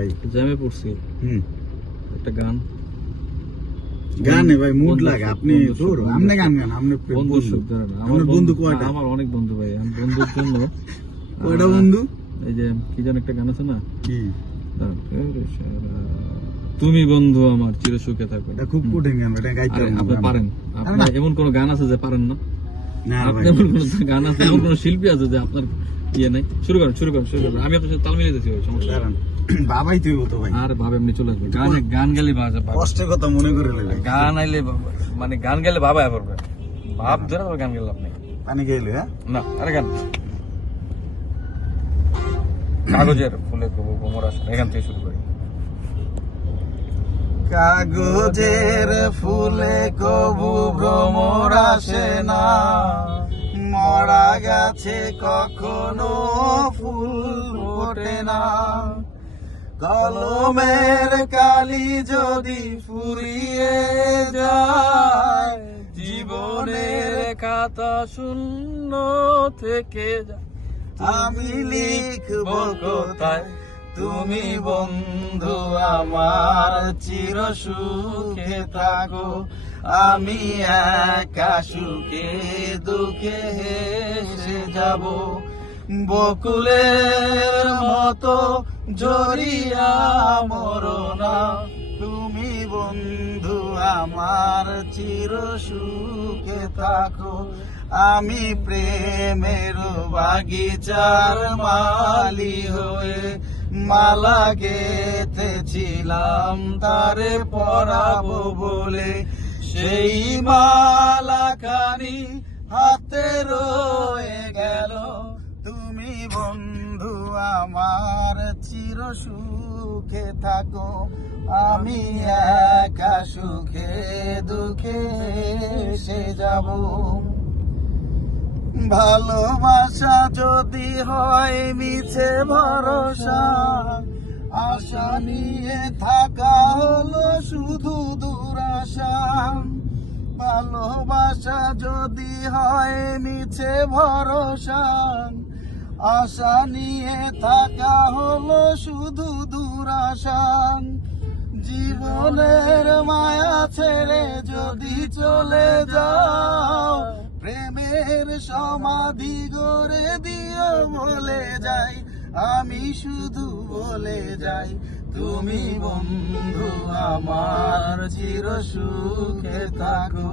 ভাই, জ্যামে পড়ছি। একটা গান গানে ভাই মুড লাগে। আপনি তোর আমনে গান গান, আমনে বন্ধু আমার বন্ধু কয়টা? আমার অনেক বন্ধু ভাই। আমি বন্ধুর জন্য কয়টা বন্ধু? এই যে কি যেন একটা গান আছে না, কি তুমি বন্ধু আমার চির সুখে থাকো। এটা খুব কঠিন গান, এটা গাইতে আরে, পারবো আপনি না। পারেন? আপনার এমন কোন গান আছে যে পারেন না? না আপনি ভাই, এমন কোন গান আছে, এমন কোন শিল্পী আছে যে আপনার ইয়ে নাই? শুরু করেন, শুরু করেন, শুরু করেন। আমি আপনার সাথে তাল মিলিয়ে দিচ্ছি ভাই, সমস্যা নেই। দাঁড়ান, বাবাই তুই তো ভাই, আর ভাবে এমনি চলে আসবে। গান গেলে কষ্টের কথা মনে করে লইবে। গান আইলে মানে গান গেলে ভাবা পড়বে, ভাব ধরে আবার গান গেলে আপনি পানি গেলে হ্যাঁ না। আরে গান কাগজের ফুলে কবু ভ্রমর আসে, এখান থেকে শুরু করি। কাগজের ফুলে কবু ভ্রমর আসে না, মরা গাছে কখনো ফুল ফোটে না, কলমের কালি যদি ফুরিয়ে যায়, জীবনের খাতা শূন্য থেকে যায়, আমি লিখব কোথায় তুমি বন্ধু আমার চির সুখে থাকো। আমি একা সুখে দুঃখে হেসে যাব, বকুলের মতো জড়িয়া মরনা, তুমি বন্ধু আমার চির সুখে থাকো। আমি প্রেমের বাগিচার মালি হয়ে মালা গেঁথেছিলাম তারে পরাবো বলে, সেই মালা খানি হাতে রয়ে গেল, তুমি বন্ধু আমার চির সুখে থাকো। আমি একা সুখে দুঃখে এসে যাব। ভালোবাসা যদি হয় মিছে ভরসা, আশা নিয়ে থাকা হলো শুধু দুরাশা। ভালোবাসা যদি হয় মিছে ভরসা, আশা নিয়ে থাকা হলো শুধু দুরাশা। জীবনের মায়া ছেড়ে যদি চলে যাও, প্রেমের সমাধি গড়ে দিও বলে যাই, আমি শুধু বলে যাই, তুমি বন্ধু আমার চির সুখে থাকো।